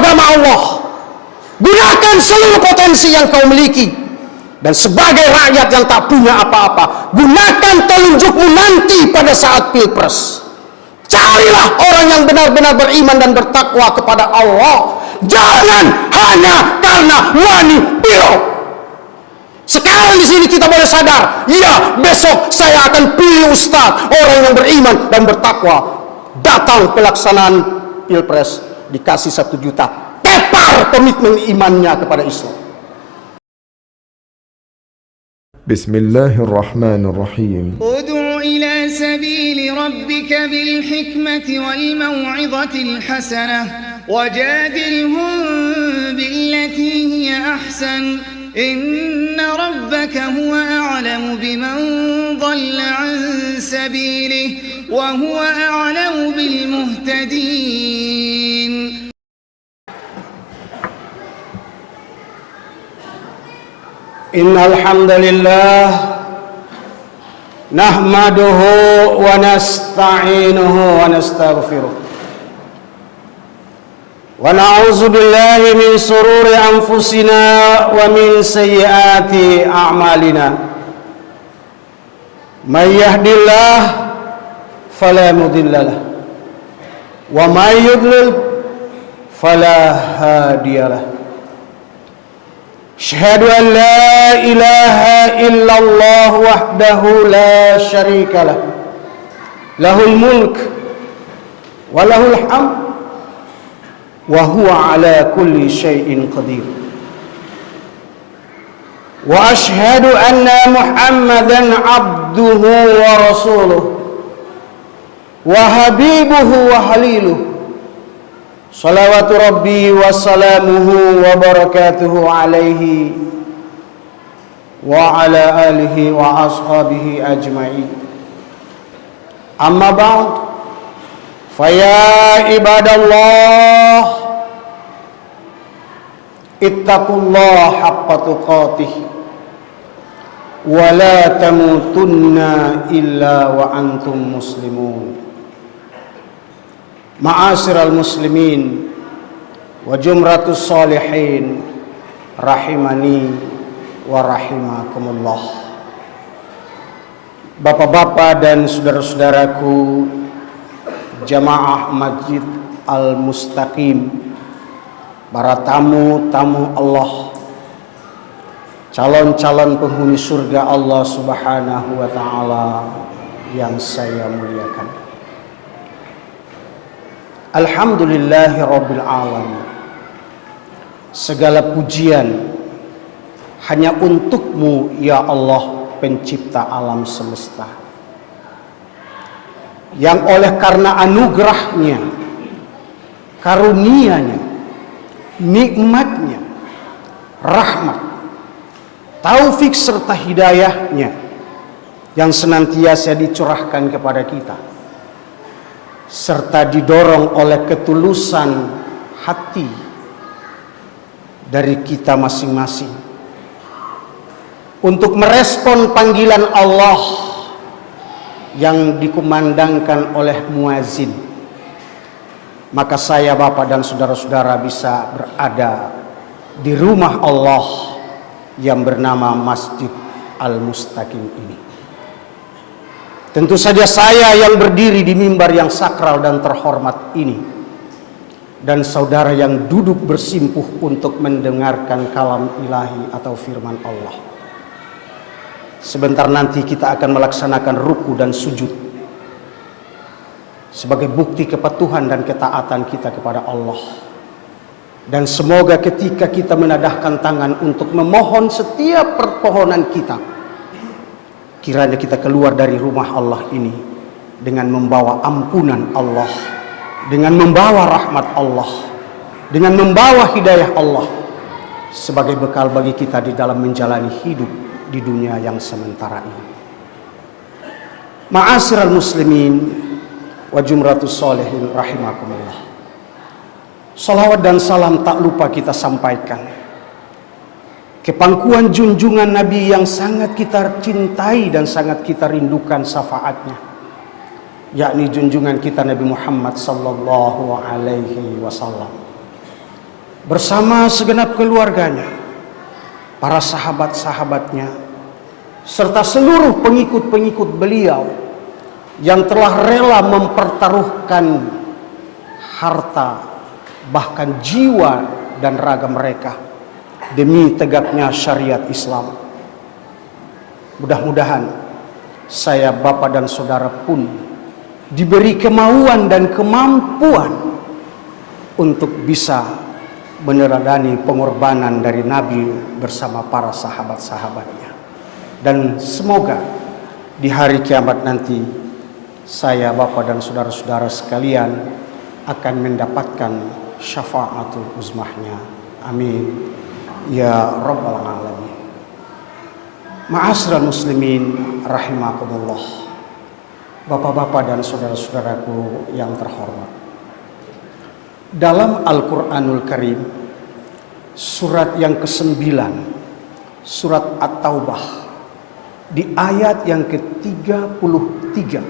agama Allah. Gunakan seluruh potensi yang kau miliki. Dan sebagai rakyat yang tak punya apa-apa, gunakan telunjukmu nanti pada saat pilpres. Carilah orang yang benar-benar beriman dan bertakwa kepada Allah. Jangan hanya karena wani piro. Sekarang di sini kita boleh sadar, ya besok saya akan pilih ustaz, orang yang beriman dan bertakwa. Datang pelaksanaan pilpres, dikasih 1 juta, tepar komitmen imannya kepada Islam. Bismillahirrahmanirrahim. Ud'u ila sabili rabbika bil hikmati wal maw'idhatil hasanah wajadilhum billati hiya ahsan inna rabbaka huwa a'lamu biman dhalla 'an sabilihi wa huwa a'lamu bil muhtadin. Innal hamdalillah nahmaduhu wa nasta'inuhu wa nastaghfiruh wa na'udzu billahi min sururi anfusina wa min sayyiati a'malina. May yahdihillah fala mudilla lahu wa may yudlil fala hadiyalah. Asyhadu an la ilaha illallah wahdahu la syarika lah. Lahul mulk wa lahul hamd wa huwa ala kulli syai'in qadir. Wa asyhadu anna Muhammadan abduhu wa rasuluh wa habibuhu wa haliluh. Salawatu Rabbi wa salamuhu wa barakatuhu alaihi wa ala alihi wa ashabihi ajma'in. Amma ba'd, faya ibadallah ittaqullaha haqqa tuqatih wa la tamutunna illa wa antum muslimun. Ma'asyiral muslimin wa jumratus salihin rahimani wa rahimakumullah. Bapak-bapak dan saudara-saudaraku jamaah Masjid Al-Mustaqim, para tamu-tamu Allah, calon-calon penghuni surga Allah Subhanahu wa taala yang saya muliakan. Alhamdulillahi Rabbil Alamin. Segala pujian hanya untukmu ya Allah, pencipta alam semesta, yang oleh karena anugerahnya, karunia-Nya, nikmatnya, rahmat, taufik serta hidayahnya yang senantiasa dicurahkan kepada kita, serta didorong oleh ketulusan hati dari kita masing-masing untuk merespon panggilan Allah yang dikumandangkan oleh muazin. Maka saya, Bapak dan saudara-saudara bisa berada di rumah Allah yang bernama Masjid Al-Mustaqim ini. Tentu saja saya yang berdiri di mimbar yang sakral dan terhormat ini, dan saudara yang duduk bersimpuh untuk mendengarkan kalam ilahi atau firman Allah. Sebentar nanti kita akan melaksanakan ruku dan sujud sebagai bukti kepatuhan dan ketaatan kita kepada Allah. Dan semoga ketika kita menadahkan tangan untuk memohon setiap perpohonan kita, kiranya kita keluar dari rumah Allah ini dengan membawa ampunan Allah, dengan membawa rahmat Allah, dengan membawa hidayah Allah sebagai bekal bagi kita di dalam menjalani hidup di dunia yang sementara ini. Ma'asyiral muslimin wa jumratus sholihin rahimakumullah. Salawat dan salam tak lupa kita sampaikan ke pangkuan junjungan Nabi yang sangat kita cintai dan sangat kita rindukan syafaatnya, yakni junjungan kita Nabi Muhammad sallallahu alaihi wasallam. bersama segenap keluarganya, para sahabat-sahabatnya, serta seluruh pengikut-pengikut beliau yang telah rela mempertaruhkan harta, bahkan jiwa dan raga mereka demi tegaknya syariat Islam. Mudah-mudahan saya, bapak dan saudara pun diberi kemauan dan kemampuan untuk bisa meneladani pengorbanan dari Nabi bersama para sahabat-sahabatnya. Dan semoga di hari kiamat nanti saya, bapak dan saudara-saudara sekalian akan mendapatkan syafaatul uzmahnya. Amin ya rabbal alamin. Ma'asyiral muslimin rahimakumullah, bapak-bapak dan saudara-saudaraku yang terhormat. Dalam Al-Quranul Karim, surat yang ke-9, surat At-Taubah, di ayat yang ke-33,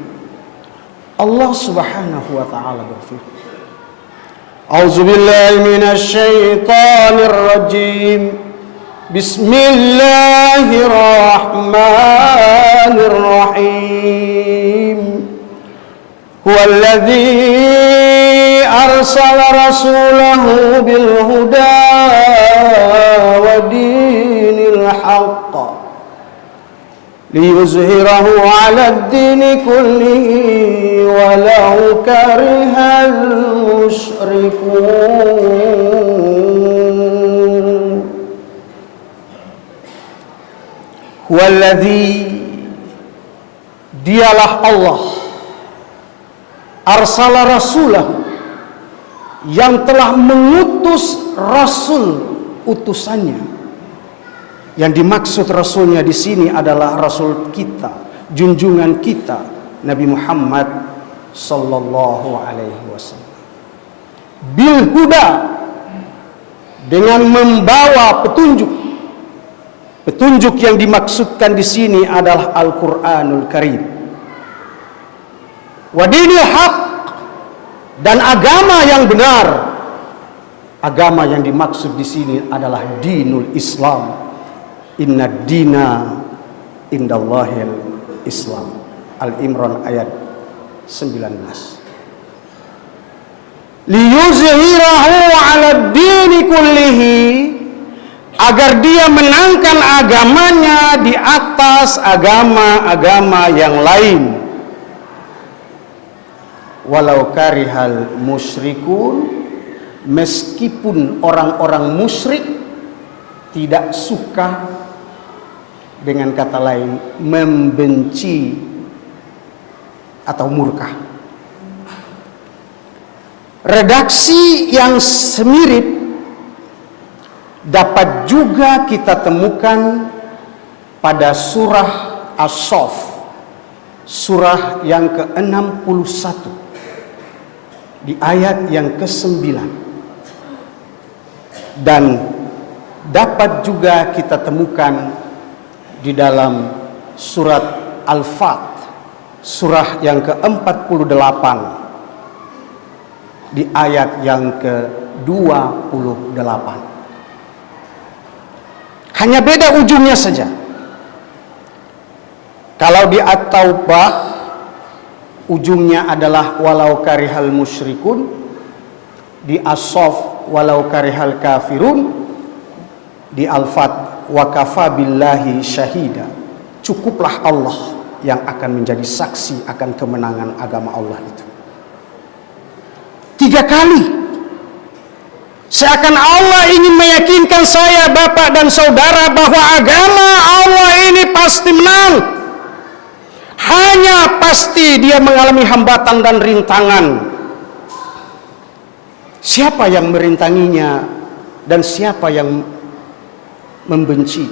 Allah Subhanahu wa taala berfirman, A'udzubillahi minasyaitonir rajim. Bismillahirrahmanirrahim. Huwallazi arsala rasulahu bil huda wa dinil haqq liyuzhirahu 'ala ad-dini kullihi walau karihal musyrikun. Huwallazi, dialah Allah, arsala rasulahu, yang telah mengutus rasul utusannya. Yang dimaksud rasulnya di sini adalah rasul kita, junjungan kita, Nabi Muhammad sallallahu alaihi wasallam. Bil huda, dengan membawa petunjuk. Petunjuk yang dimaksudkan di sini adalah Al-Qur'anul Karim. Wa dinil haq, dan agama yang benar. Agama yang dimaksud di sini adalah dinul Islam. Inna dina indallahil Islam. Al-Imran ayat 19. Liyuzhirahu 'ala ad-dini kullihi, agar dia menangkan agamanya di atas agama-agama yang lain. Walau karihal musyrikun, meskipun orang-orang musyrik tidak suka, dengan kata lain membenci atau murka. Redaksi yang semirip dapat juga kita temukan pada surah As-Saff, surah yang ke-61, di ayat yang ke-9. Dan dapat juga kita temukan di dalam surat Al-Fat, surah yang ke-48, di ayat yang ke-28. Hanya beda ujungnya saja. Kalau di At-Taubah ujungnya adalah walau karihal musyrikun, di As-Saff walau karihal kafirun, di Al-Fat wa kafa billahi syahida, cukuplah Allah yang akan menjadi saksi akan kemenangan agama Allah itu. 3 kali seakan Allah ingin meyakinkan saya, bapak dan saudara, bahwa agama Allah ini pasti menang. Hanya pasti dia mengalami hambatan dan rintangan. Siapa yang merintanginya dan siapa yang membenci?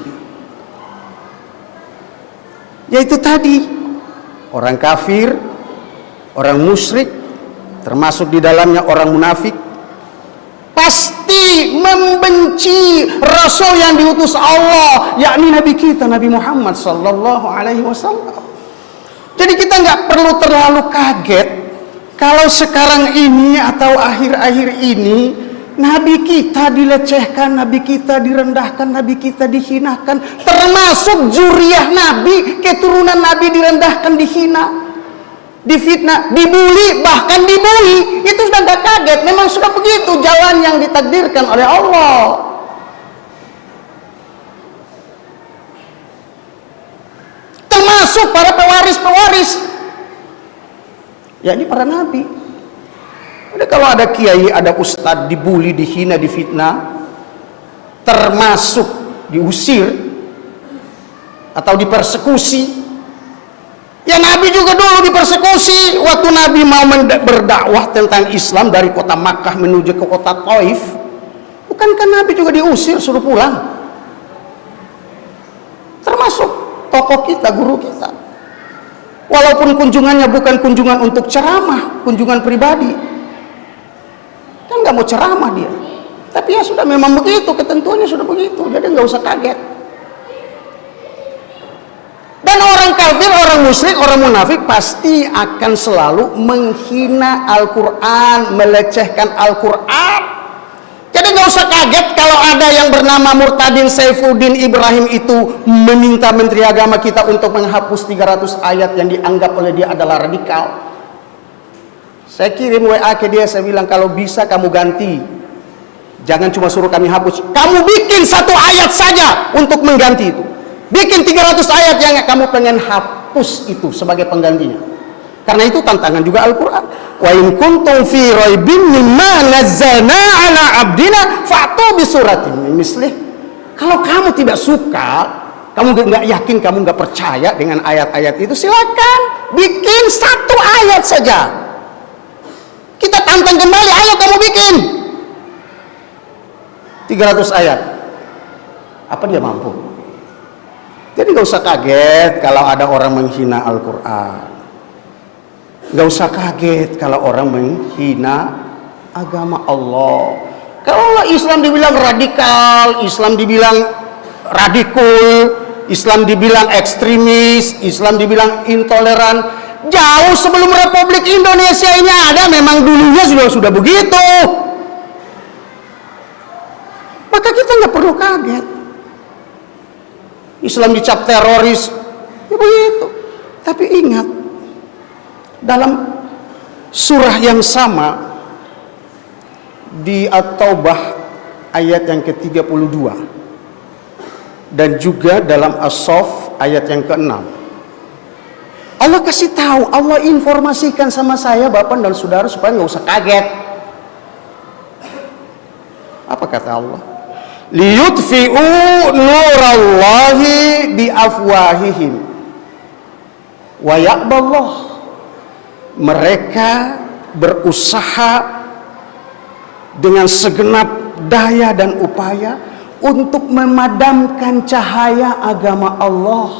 Yaitu tadi, orang kafir, orang musyrik, termasuk di dalamnya orang munafik, pasti membenci Rasul yang diutus Allah, yakni Nabi kita, Nabi Muhammad sallallahu alaihi wasallam. Jadi kita nggak perlu terlalu kaget kalau sekarang ini atau akhir-akhir ini Nabi kita dilecehkan, Nabi kita direndahkan, Nabi kita dihinakan, termasuk zuriyah Nabi, keturunan Nabi direndahkan, dihina, difitnah, dibuli, bahkan dibuli. Itu sudah gak kaget, memang sudah begitu jalan yang ditakdirkan oleh Allah. Termasuk para pewaris-pewaris, yakni para nabi. Jadi kalau ada kiai, ada ustadz dibuli, dihina, difitnah, termasuk diusir atau dipersekusi. Ya Nabi juga dulu dipersekusi waktu Nabi mau berdakwah tentang Islam dari kota Makkah menuju ke kota Taif. Bukankah Nabi juga diusir, suruh pulang? Termasuk tokoh kita, guru kita. Walaupun kunjungannya bukan kunjungan untuk ceramah, kunjungan pribadi. Kan nggak mau ceramah dia, tapi ya sudah, memang begitu, ketentuannya sudah begitu, jadi nggak usah kaget. Dan orang kafir, orang musyrik, orang munafik pasti akan selalu menghina Al-Quran, melecehkan Al-Quran. Jadi nggak usah kaget kalau ada yang bernama Murtadin Saifuddin Ibrahim itu meminta Menteri Agama kita untuk menghapus 300 ayat yang dianggap oleh dia adalah radikal. Saya kirim WA ke dia, saya bilang kalau bisa kamu ganti, jangan cuma suruh kami hapus, kamu bikin 1 ayat saja untuk mengganti itu. Bikin 300 ayat yang kamu pengen hapus itu sebagai penggantinya. Karena itu tantangan juga Al-Quran. Wa in kuntum fi raibin mimma nazzalna ala abdina fa'tu bi suratin min mislih. Kalau kamu tidak suka, kamu nggak yakin, kamu nggak percaya dengan ayat-ayat itu, silakan bikin 1 ayat saja. Kita tantang kembali, ayo kamu bikin 300 ayat. Apa dia mampu? Jadi gak usah kaget kalau ada orang menghina Al-Quran. Gak usah kaget kalau orang menghina agama Allah. Kalau Islam dibilang radikal, Islam dibilang radikul, Islam dibilang ekstremis, Islam dibilang intoleran, jauh sebelum Republik Indonesia ini ada, memang dulunya sudah begitu. Maka kita nggak perlu kaget. Islam dicap teroris, ya begitu. Tapi ingat, dalam surah yang sama di At-Taubah ayat yang ke-32 dan juga dalam As-Saff ayat yang ke-6, Allah kasih tahu, Allah informasikan sama saya, Bapak dan Saudara, supaya nggak usah kaget. Apa kata Allah? Liyutfi'u nurallahi biafwahihim wa ya'ballah. Mereka berusaha dengan segenap daya dan upaya untuk memadamkan cahaya agama Allah.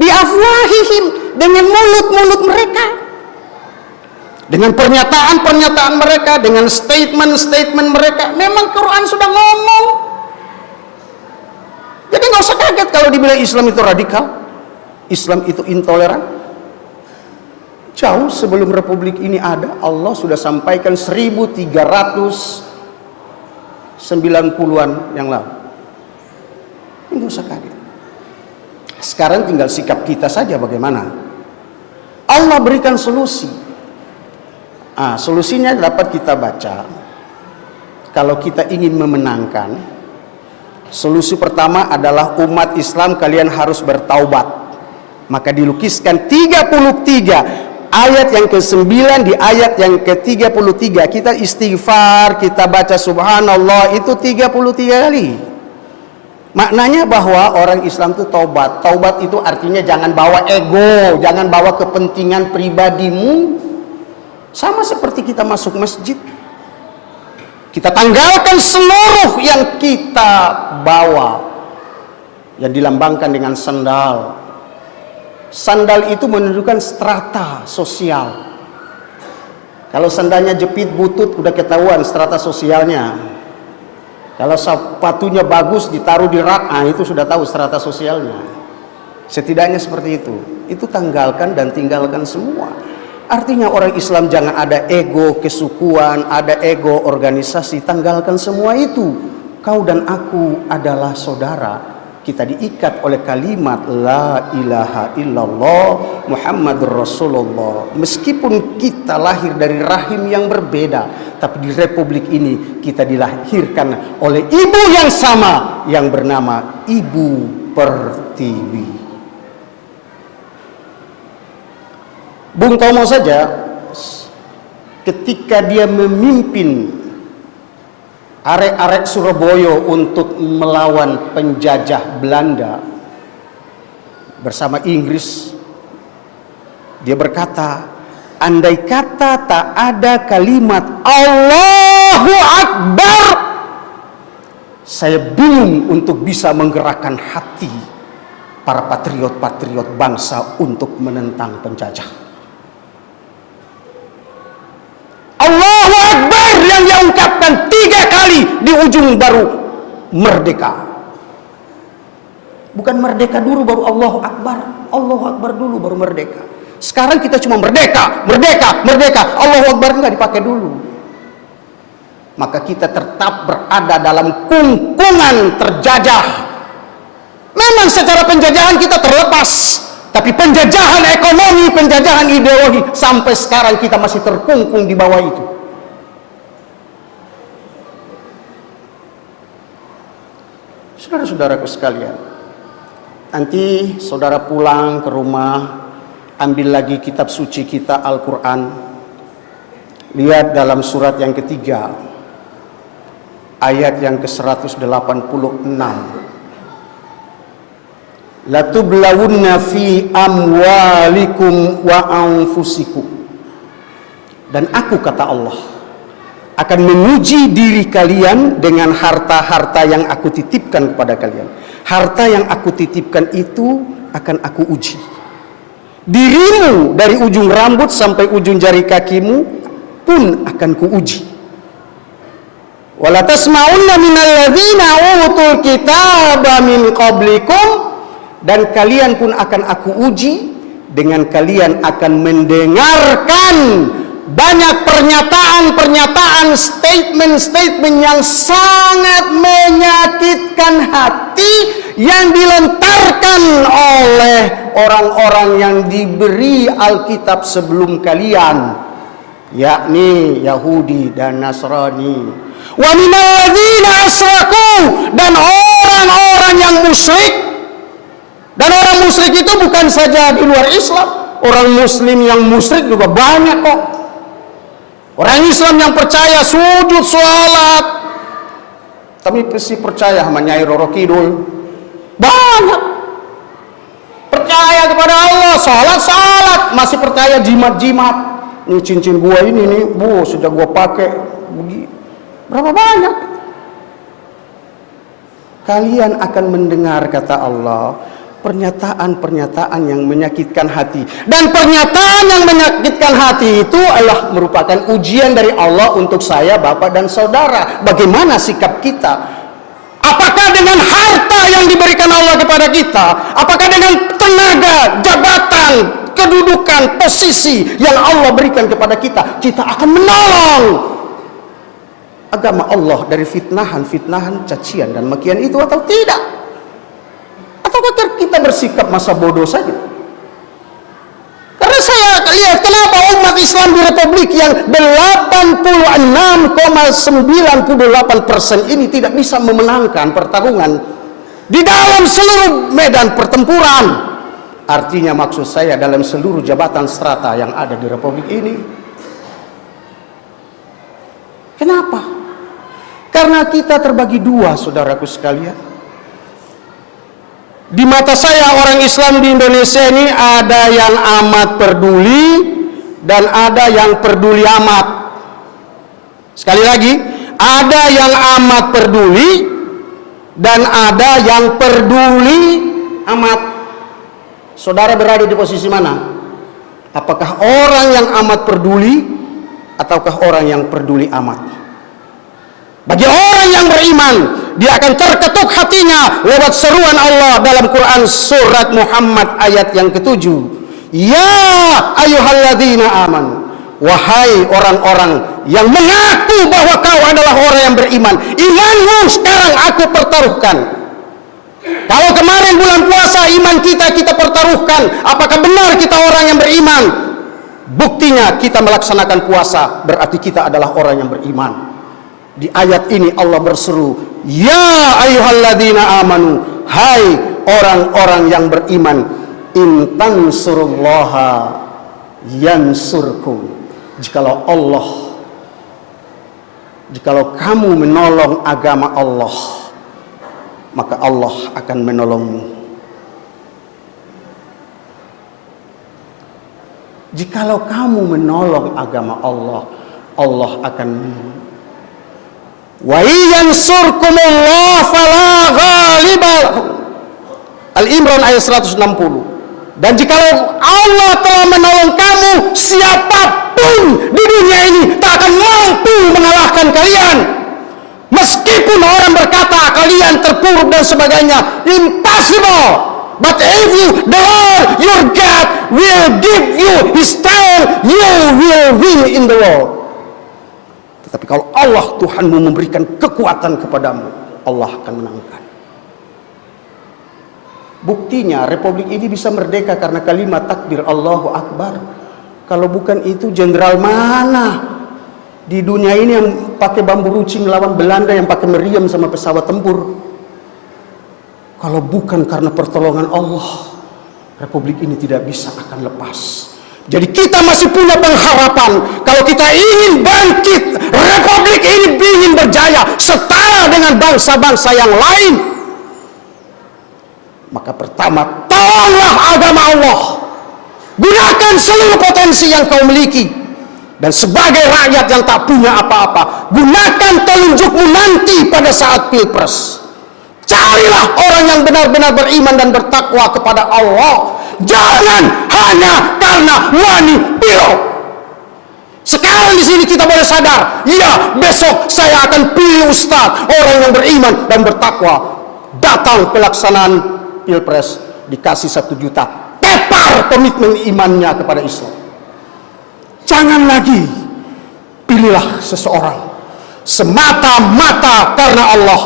Biafwahihim, dengan mulut-mulut mereka, dengan pernyataan-pernyataan mereka, dengan statement-statement mereka. Memang Quran sudah ngomong. Jadi nggak usah kaget kalau dibilang Islam itu radikal, Islam itu intoleran. Jauh sebelum Republik ini ada, Allah sudah sampaikan 1390-an yang lalu. Nggak usah kaget. Sekarang tinggal sikap kita saja bagaimana. Allah berikan solusi. Solusinya dapat kita baca. Kalau kita ingin memenangkan, solusi pertama adalah umat Islam kalian harus bertaubat. Maka dilukiskan 33 ayat yang ke-9, di ayat yang ke-33 kita istighfar, kita baca subhanallah itu 33 kali. Maknanya bahwa orang Islam itu taubat. Taubat itu artinya jangan bawa ego, jangan bawa kepentingan pribadimu. Sama seperti kita masuk masjid, kita tanggalkan seluruh yang kita bawa, yang dilambangkan dengan sandal. Sandal itu menunjukkan strata sosial. Kalau sandalnya jepit butut udah ketahuan strata sosialnya. Kalau sepatunya bagus ditaruh di rak, itu sudah tahu strata sosialnya. Setidaknya seperti itu. Itu tanggalkan dan tinggalkan semua. Artinya orang Islam jangan ada ego kesukuan, ada ego organisasi, tanggalkan semua itu. Kau dan aku adalah saudara. Kita diikat oleh kalimat La ilaha illallah Muhammadur Rasulullah. Meskipun kita lahir dari rahim yang berbeda, tapi di republik ini kita dilahirkan oleh ibu yang sama yang bernama Ibu Pertiwi. Bung Tomo saja ketika dia memimpin arek-arek Surabaya untuk melawan penjajah Belanda bersama Inggris, dia berkata, andai kata tak ada kalimat Allahu Akbar, saya bingung untuk bisa menggerakkan hati para patriot-patriot bangsa untuk menentang penjajah. Allahu Akbar yang dia ungkapkan 3 kali di ujung baru merdeka. Bukan merdeka dulu baru Allahu Akbar. Allahu Akbar dulu baru merdeka. Sekarang kita cuma merdeka, merdeka, merdeka. Allahu Akbar enggak dipakai dulu. Maka kita tetap berada dalam kungkungan terjajah. Memang secara penjajahan kita terlepas, tapi penjajahan ekonomi, penjajahan ideologi, sampai sekarang kita masih terkungkung di bawah itu. Saudara-saudaraku sekalian, nanti saudara pulang ke rumah, ambil lagi kitab suci kita Al-Quran. Lihat dalam surat yang ketiga, ayat yang ke-186. Latublawunna fi amwalikum wa anfusikum. Dan aku, kata Allah, akan menguji diri kalian dengan harta-harta yang aku titipkan kepada kalian. Harta yang aku titipkan itu akan aku uji. Dirimu dari ujung rambut sampai ujung jari kakimu pun akan kuuji. Wala tasma'unna minal ladzina utul kitaba min qablikum. Dan kalian pun akan aku uji dengan kalian akan mendengarkan banyak pernyataan-pernyataan, statement-statement yang sangat menyakitkan hati yang dilontarkan oleh orang-orang yang diberi Alkitab sebelum kalian, yakni Yahudi dan Nasrani. Wa minal ladzina asyraku, dan orang-orang yang musyrik. Dan orang musyrik itu bukan saja di luar Islam, orang muslim yang musyrik juga banyak kok. Orang Islam yang percaya sujud salat, tapi mesti percaya sama Nyai Roro Kidul. Banyak. Percaya kepada Allah, salat, masih percaya jimat-jimat. Ini cincin gua ini nih, sejak gua pakai begini. Berapa banyak? Kalian akan mendengar, kata Allah, pernyataan-pernyataan yang menyakitkan hati. Dan pernyataan yang menyakitkan hati itu adalah merupakan ujian dari Allah untuk saya, Bapak dan Saudara. Bagaimana sikap kita? Apakah dengan harta yang diberikan Allah kepada kita? Apakah dengan tenaga, jabatan, kedudukan, posisi yang Allah berikan kepada kita, kita akan menolong agama Allah dari fitnahan, cacian dan makian itu atau tidak? Ataukah kita bersikap masa bodoh saja? Karena saya lihat kenapa umat Islam di Republik yang 86,98% ini tidak bisa memenangkan pertarungan di dalam seluruh medan pertempuran. Artinya maksud saya dalam seluruh jabatan strata yang ada di Republik ini. Kenapa? Karena kita terbagi dua, saudaraku sekalian. Di mata saya orang Islam di Indonesia ini ada yang amat peduli dan ada yang peduli amat. Sekali lagi, ada yang amat peduli dan ada yang peduli amat. Saudara berada di posisi mana? Apakah orang yang amat peduli ataukah orang yang peduli amat? Bagi orang yang beriman, dia akan terketuk hatinya lewat seruan Allah dalam Quran surat Muhammad ayat yang ke-7. Ya ayyuhalladzina amanu, wahai orang-orang yang mengaku bahwa kau adalah orang yang beriman, imanmu sekarang aku pertaruhkan. Kalau kemarin bulan puasa iman kita pertaruhkan, apakah benar kita orang yang beriman? Buktinya kita melaksanakan puasa, berarti kita adalah orang yang beriman. Di ayat ini Allah berseru, ya ayyuhalladzina amanu, hai orang-orang yang beriman, in tansurullaha yansurkum. Jikalau kamu menolong agama Allah, maka Allah akan menolongmu. Jikalau kamu menolong agama Allah, Allah akan menolong. Wa yansurkumullah fala ghaliba lakum. Al-Imran ayat 160. Dan jikalau Allah telah menolong kamu, siapapun di dunia ini tak akan mampu mengalahkan kalian. Meskipun orang berkata kalian terpuruk dan sebagainya, impossible. But if you, the Lord your God will give you His power, you will win in the world. Tetapi kalau Allah Tuhanmu memberikan kekuatan kepadamu, Allah akan menangkan. Buktinya Republik ini bisa merdeka karena kalimat takbir Allahu Akbar. Kalau bukan itu, jenderal mana di dunia ini yang pakai bambu runcing lawan Belanda yang pakai meriam sama pesawat tempur? Kalau bukan karena pertolongan Allah, Republik ini tidak bisa akan lepas. Jadi kita masih punya pengharapan. Kalau kita ingin bangkit, Republik ini ingin berjaya setara dengan bangsa-bangsa yang lain, maka pertama, tolonglah agama Allah. Gunakan seluruh potensi yang kau miliki. Dan sebagai rakyat yang tak punya apa-apa, gunakan telunjukmu nanti pada saat pilpres. Carilah orang yang benar-benar beriman dan bertakwa kepada Allah. Jangan hanya karena wani piro. Sekarang di sini kita boleh sadar, ya besok saya akan pilih ustaz, orang yang beriman dan bertakwa. Datang pelaksanaan pilpres, dikasih 1 juta, tepar komitmen imannya kepada Islam. Jangan lagi pilihlah seseorang semata-mata karena Allah,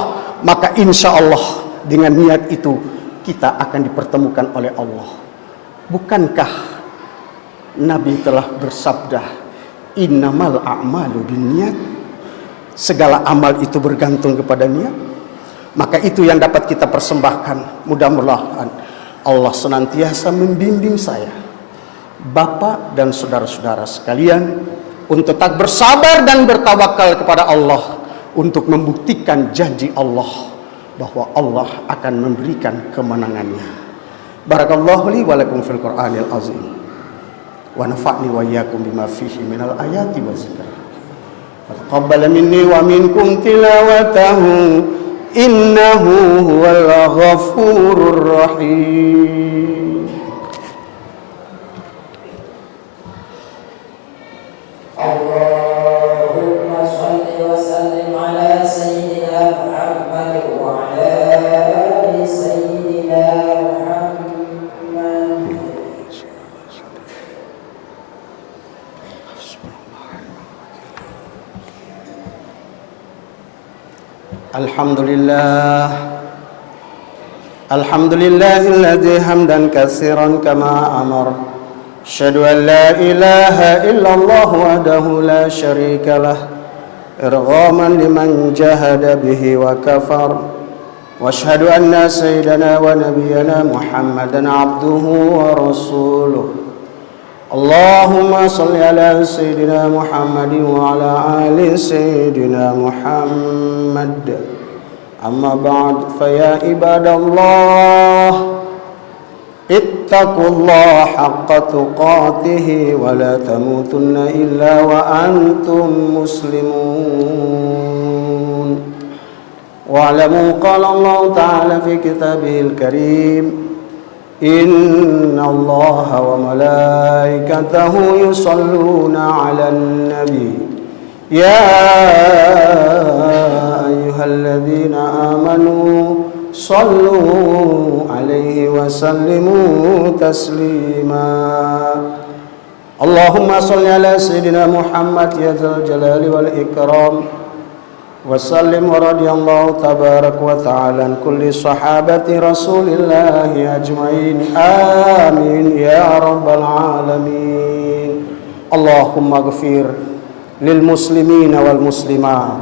maka insya Allah dengan niat itu kita akan dipertemukan oleh Allah. Bukankah Nabi telah bersabda, innamal a'malu binniyat, segala amal itu bergantung kepada niat. Maka itu yang dapat kita persembahkan. Mudah-mudahan Allah senantiasa membimbing saya, Bapak dan saudara-saudara sekalian, untuk tak bersabar dan bertawakal kepada Allah, untuk membuktikan janji Allah bahwa Allah akan memberikan kemenangannya. Barakallahu li wa lakum fil Qur'anil azim, wa nafa'ni wa iyyakum bima fihi minal ayati wa zikr. Taqabbal minni wa minkum tilawatahu, innahu huwal ghafurur rahim. Allahumma shalli wa sallim ala sayyidina Muhammad wa ala ali sayyidina Muhammad. Alhamdulillahilladzi hamdan katsiran kama amar. Asyhadu an la ilaha illallah wahdahu la syarika lah, irghaman liman jahada bihi wa kafar. Wa asyhadu anna sayyidana wa nabiyyana Muhammadan abduhu wa rasuluh. Allahumma salli ala sayyidina Muhammadin wa ala ali sayyidina Muhammad. Amma ba'd, fa ya ibadallah, ittaqullaha haqqa tuqatih wa la tamutunna illa wa antum muslimun. Wa'lamu qala Allah ta'ala fi kitabihil karim, inna Allah wa malaikatahu yusalluna 'alan nabi, ya ayyuhalladzina amanu sallu 'alaihi وسلموا تسليما. اللهم صل على سيدنا محمد يا ذا الجلال والإكرام وسلم ورضي الله تبارك وتعالى عن كل صحابة رسول الله أجمعين آمين يا رب العالمين. اللهم اغفر للمسلمين والمسلمات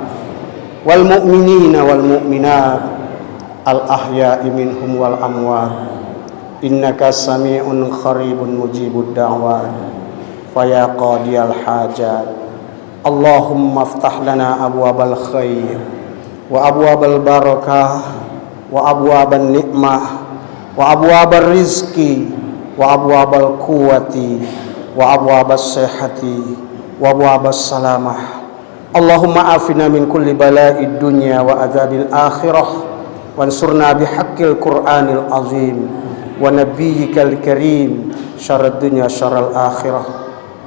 والمؤمنين والمؤمنات الأحياء منهم والأموات إنك سميع قريب مجيب الدعوات فيا قاضي الحاجات اللهم افتح لنا أبواب الخير وأبواب البركة وأبواب النعمة وأبواب الرزق وأبواب القوة وأبواب الصحة وأبواب السلامة. اللهم عافنا من كل بلاء الدنيا وعذاب الآخرة وانصرنا بحق القرآن العظيم ونبيك الكريم شر الدنيا شر الآخرة.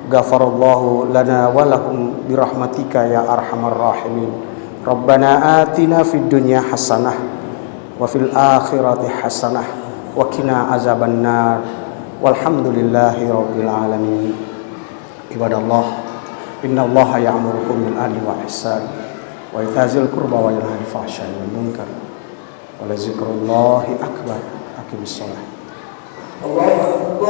غفر الله لنا ولكم برحمتك يا أرحم الراحمين. ربنا آتنا في الدنيا حسنة وفي الآخرة حسنة وقنا عذاب النار والحمد لله رب العالمين. عباد الله إن الله يأمركم بالعدل والإحسان وإيتاء ذي القربى وينهى عن الفحشاء والمنكر ولذكر الله أكبر. أقم الصلاة. الله أكبر.